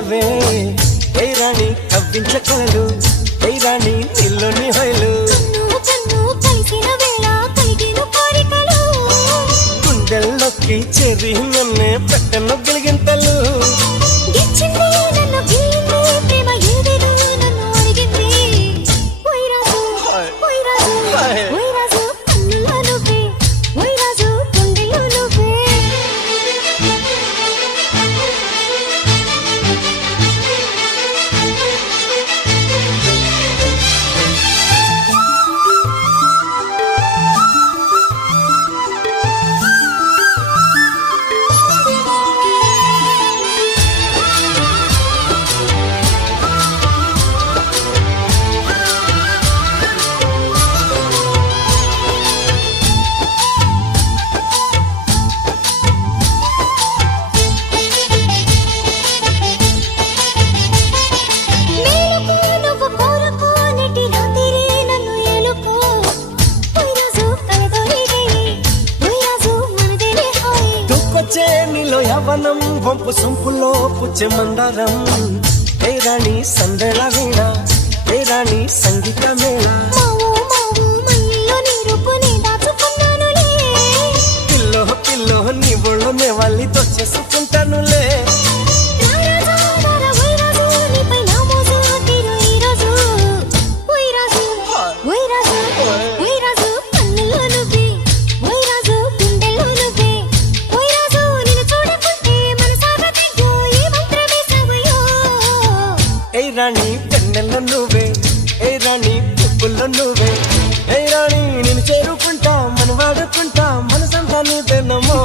చెయ్యవే ఏ రాణి కవ్వించకలు ఏ రాణి నిల్లుని హొయలు గుండెల్లోకి చెరి నన్నే పెట్టను గిలిగింతలు నీలో యవనం వంపు సొంపులో పుచ్చే మందారం ఏ రాణి సందళ వీణ ఏ రాణి సంగీత మేళ పిల్లో పిల్లో నీ ఒళ్ళనే వాళ్ళతో చేసుకుంటానులే ఏ రాణి పెన్నెల్లో నువ్వే ఏ రాణి పువ్వుల్లో నువ్వే ఏ రాణి నేను చేరుకుంటా మన వాడుకుంటా మనసంతా నీదేనమ్మో